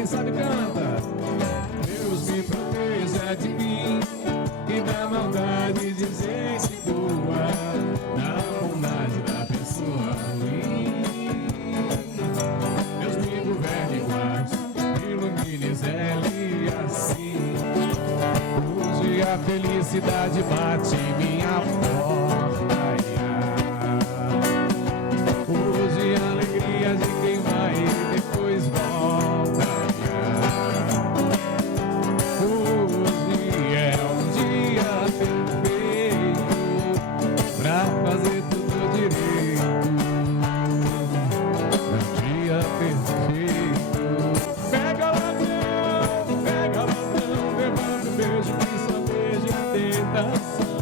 Quem sabe canta. Deus me proteja de mim e da maldade de gente boa, da bondade da pessoa ruim. Deus me governe e guarde, ilumine ele assim. Hoje a felicidade bate em minha porta. Hoje a alegria de quem vai e depois volta. Hoje é um dia perfeito pra fazer tudo direito. É um dia perfeito. Pega ladrão, levanta um beijo que só beija a tentação.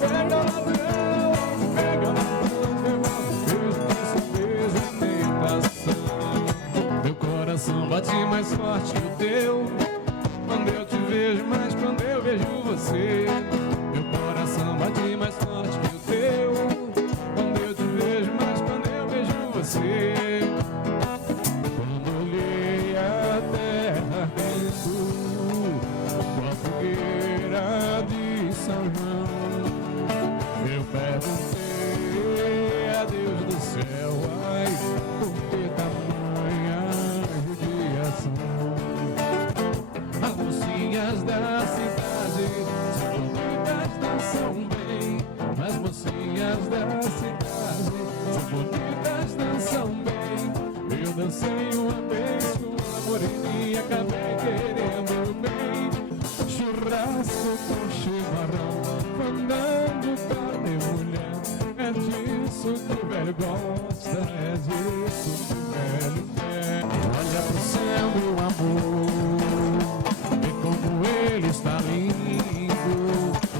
Pega ladrão, levanta um beijo que só beija a tentação. Meu coração bate mais forte que o teu quando eu te vejo, mas quando eu vejo você. Meu coração bate mais forte que o teu quando eu te vejo, mas quando eu vejo você. Quando olhei a terra ardendo com a fogueira de São João, eu perguntei a Deus do céu, ai, por que tamanha judiação? As mocinhas da cidade são bonitas, dançam bem. As mocinhas da cidade são bonitas, dançam bem. Eu dancei uma vez com a moreninha e acabei querendo bem. Churrasco com chimarrão, fandango, carne e mulher. É disso que o velho gosta, é disso que o velho quer. Olha pro céu, meu amor, vê como ele está lindo.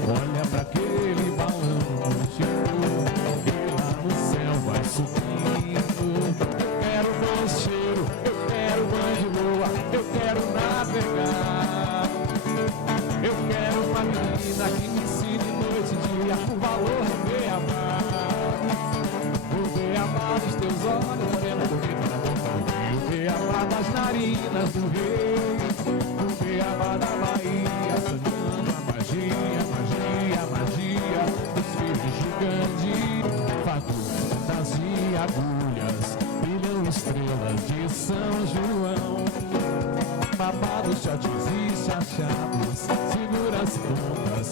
Olha pra aquele balão que lá no céu vai subindo. Eu quero bom cheiro, eu quero banho de lua, eu quero navegar. Eu quero uma menina que me ensine noite e dia o valor de beabá. O beabá dos teus olhos, morena bonita da boca do rei. O beabá das narinas do rei. O beabá da Bahia, sanando a magia, magia, magia dos filhos de Gandhi. Fatura, fantasia, agulhas, brilham estrelas de São João. Babados, shots e chachados, segura as pontas.